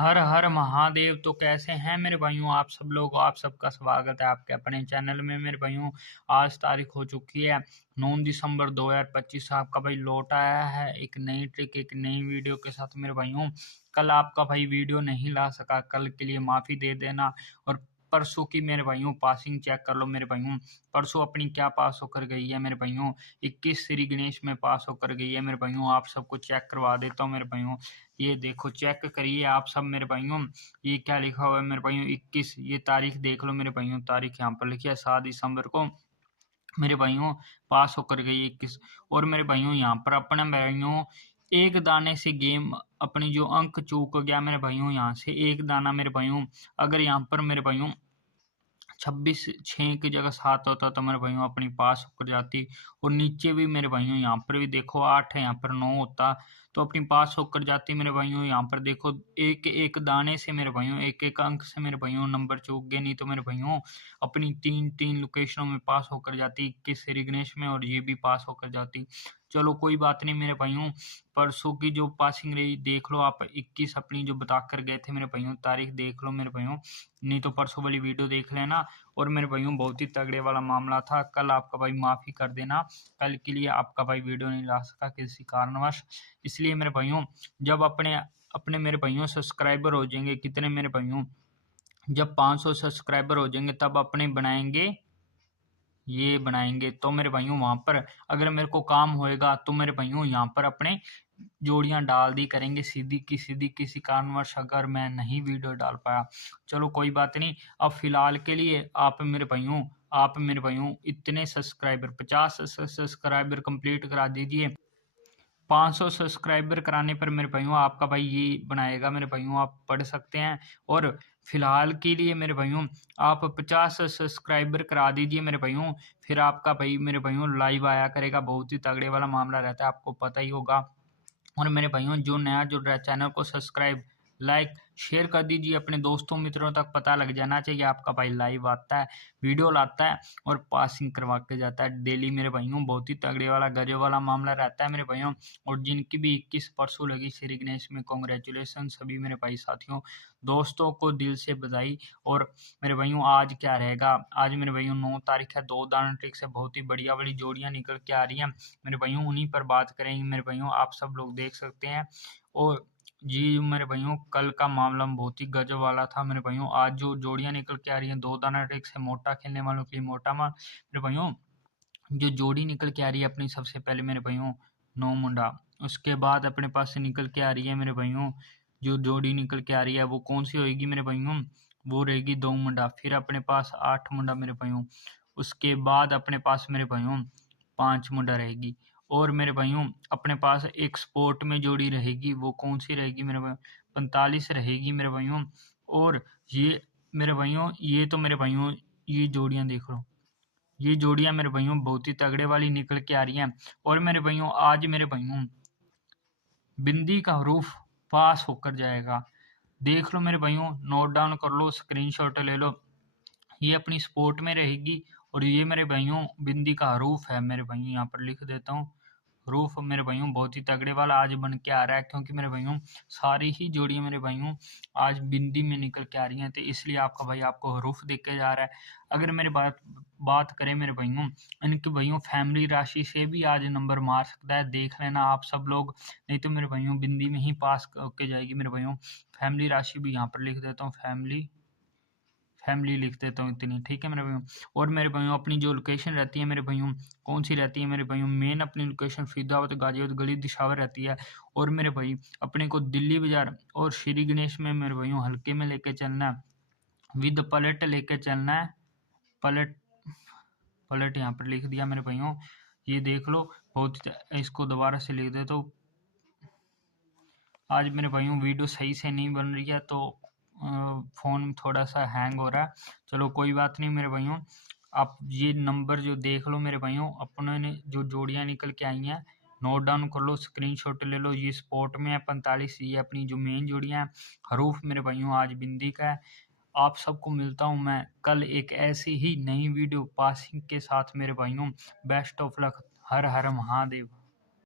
हर हर महादेव। तो कैसे हैं मेरे भाइयों आप सब लोग। आप सबका स्वागत है आपके अपने चैनल में मेरे भाइयों। आज तारीख हो चुकी है 9 दिसंबर 2025। आपका भाई लौट आया है एक नई ट्रिक एक नई वीडियो के साथ मेरे भाइयों। कल आपका भाई वीडियो नहीं ला सका, कल के लिए माफ़ी दे देना। और परसों की मेरे भाइयों पासिंग चेक कर लो मेरे भाइयों। परसों अपनी क्या पास होकर गई है मेरे भाइयों। 21 श्री गणेश में पास होकर गई है मेरे भाइयों। आप सबको चेक करवा देता हूँ मेरे भाइयों। ये देखो चेक करिए आप सब मेरे भाइयों। ये क्या लिखा हुआ है मेरे भाइयों 21। ये तारीख देख लो मेरे भाइयों। तारीख यहाँ पर लिखी है 7 दिसंबर को मेरे भाइयों पास होकर गई 21। और मेरे भाइयों यहाँ पर अपने भाइयों एक दाने से गेम अपनी जो अंक चूक गया मेरे भाइयों। यहाँ से एक दाना मेरे भाइयों। अगर यहाँ पर मेरे भाइयों 26/6 की जगह 7 होता तो मेरे भाइयों अपनी पास होकर जाती। और नीचे भी मेरे भाइयों यहाँ पर भी देखो 8 है, यहाँ पर 9 होता तो अपनी पास होकर जाती मेरे भाइयों। यहाँ पर देखो एक एक दाने से मेरे भाइयों एक एक अंक से मेरे भाइयों नंबर चूक गए, नहीं तो मेरे भाइयों अपनी तीन तीन लोकेशनों में पास होकर जाती। 21 श्री गणेश में और ये भी पास होकर जाती। चलो कोई बात नहीं मेरे भाइयों। परसों की जो पासिंग रही देख लो आप। 21 अपनी जो बता कर गए थे मेरे भाइयों, तारीख देख लो मेरे भाइयों। नहीं तो परसों वाली वीडियो देख लेना। और मेरे भाइयों बहुत ही तगड़े वाला मामला था। कल आपका भाई माफ़ी कर देना, कल के लिए आपका भाई वीडियो नहीं ला सका किसी कारणवश। इसलिए मेरे भाइयों जब अपने अपने मेरे भाइयों सब्सक्राइबर हो जाएंगे, कितने मेरे भाइयों, जब 500 सब्सक्राइबर हो जाएंगे तब अपने बनाएंगे, ये बनाएंगे तो मेरे भाइयों वहां पर अगर मेरे को काम होएगा तो मेरे भाइयों यहाँ पर अपने जोड़ियां डाल दी करेंगे सीधी की सीधी। किसी कारणवश अगर मैं नहीं वीडियो डाल पाया, चलो कोई बात नहीं। अब फिलहाल के लिए आप मेरे भाइयों इतने सब्सक्राइबर 50 सब्सक्राइबर कंप्लीट करा दीजिए। 500 सब्सक्राइबर कराने पर मेरे भाइयों आपका भाई ये बनाएगा मेरे भाइयों, आप पढ़ सकते हैं। और फिलहाल के लिए मेरे भाइयों आप 50 सब्सक्राइबर करा दीजिए मेरे भाइयों। फिर आपका भाई मेरे भाइयों लाइव आया करेगा। बहुत ही तगड़े वाला मामला रहता है, आपको पता ही होगा। और मेरे भाइयों जो नया जुड़ रहा है चैनल को सब्सक्राइब लाइक शेयर कर दीजिए अपने दोस्तों मित्रों तक। पता लग जाना चाहिए आपका भाई लाइव आता है, वीडियो लाता है और पासिंग करवा के जाता है डेली मेरे भाइयों। बहुत ही तगड़े वाला गजब वाला मामला रहता है मेरे भाइयों। और जिनकी भी 21 परसों लगी श्री गणेश में, कॉन्ग्रेचुलेसन सभी मेरे भाई साथियों दोस्तों को दिल से बधाई। और मेरे भाइयों आज क्या रहेगा, आज मेरे भाइयों 9 तारीख है। दो दाना ट्रिक से बहुत ही बढ़िया वाली जोड़ियां निकल के आ रही हैं मेरे भाइयों, उन्हीं पर बात करेंगे मेरे भाइयों। आप सब लोग देख सकते हैं। और जी मेरे भाइयों कल का मामला बहुत ही गजब वाला था मेरे भाइयों। आज जो जोड़ियां निकल के आ रही हैं दो दाना ट्रिक से, मोटा खेलने वालों के लिए मोटा माल मेरे भाइयों। जो जोड़ी निकल के आ रही है अपनी सबसे पहले मेरे भाइयों 9 मुंडा। उसके बाद अपने पास से निकल के आ रही है मेरे भाइयों, जो जोड़ी निकल के आ रही है वो कौन सी होगी मेरे भाइयों, वो रहेगी 2 मुंडा। फिर अपने पास 8 मुंडा मेरे भाइयों। उसके बाद अपने पास मेरे भाइयों 5 मुंडा रहेगी। और मेरे भाइयों अपने पास एक स्पोर्ट में जोड़ी रहेगी, वो कौन सी रहेगी मेरे भाइयों, 45 रहेगी मेरे भाइयों। और ये मेरे भाइयों ये तो मेरे भाइयों ये जोड़ियां देख लो, ये जोड़ियां मेरे भाइयों बहुत ही तगड़े वाली निकल के आ रही हैं। और मेरे भाइयों आज मेरे भाइयों बिंदी का हरूफ पास होकर जाएगा। देख लो मेरे भाइयों, नोट डाउन कर लो, स्क्रीनशॉट ले लो। ये अपनी स्पोर्ट में रहेगी। और ये मेरे भाइयों बिंदी का हरूफ है मेरे भाइयों, यहाँ पर लिख देता हूँ। रूफ मेरे भाइयों बहुत ही तगड़े वाला आज बन के आ रहा है, क्योंकि मेरे भाइयों सारी ही जोड़ियां मेरे भाइयों आज बिंदी में निकल के आ रही हैं, तो इसलिए आपका भाई आपको हरूफ देख के जा रहा है। अगर मेरे बात बात करें मेरे भाइयों, इनके भाइयों फैमिली राशि से भी आज नंबर मार सकता है, देख लेना आप सब लोग। नहीं तो मेरे भाइयों बिंदी में ही पास होके जाएगी मेरे भाइयों। फैमिली राशि भी यहाँ पर लिख देता हूँ, फैमिली फैमिली लिख देता हूँ इतनी, ठीक है मेरे भाइयों। और मेरे भाइयों अपनी जो लोकेशन रहती है मेरे भाइयों, कौन सी रहती है मेरे भाइयों, मेन अपनी लोकेशन फरीदाबाद गाजियाबाद गली दिशावर रहती है। और मेरे भाई अपने को दिल्ली बाजार और श्री गणेश में मेरे भाइयों हल्के में लेके चलना है, विद पलट लेके चलना है। पलट पलट यहाँ पर लिख दिया मेरे भाइयों, ये देख लो। बहुत इसको दोबारा से लिख दे तो आज मेरे भाइयों वीडियो सही से नहीं बन रही है, तो फ़ोन थोड़ा सा हैंग हो रहा है। चलो कोई बात नहीं मेरे भाइयों। आप ये नंबर जो देख लो मेरे भाइयों, अपने ने जो जोड़ियां निकल के आई हैं नोट डाउन कर लो, स्क्रीनशॉट ले लो। ये स्पोर्ट में है 45, ये अपनी जो मेन जोड़ियां हैं। हरूफ मेरे भाइयों आज बिंदी का है। आप सबको मिलता हूं मैं कल एक ऐसी ही नई वीडियो पासिंग के साथ मेरे भाइयों। Best of luck. Her her Mahadev.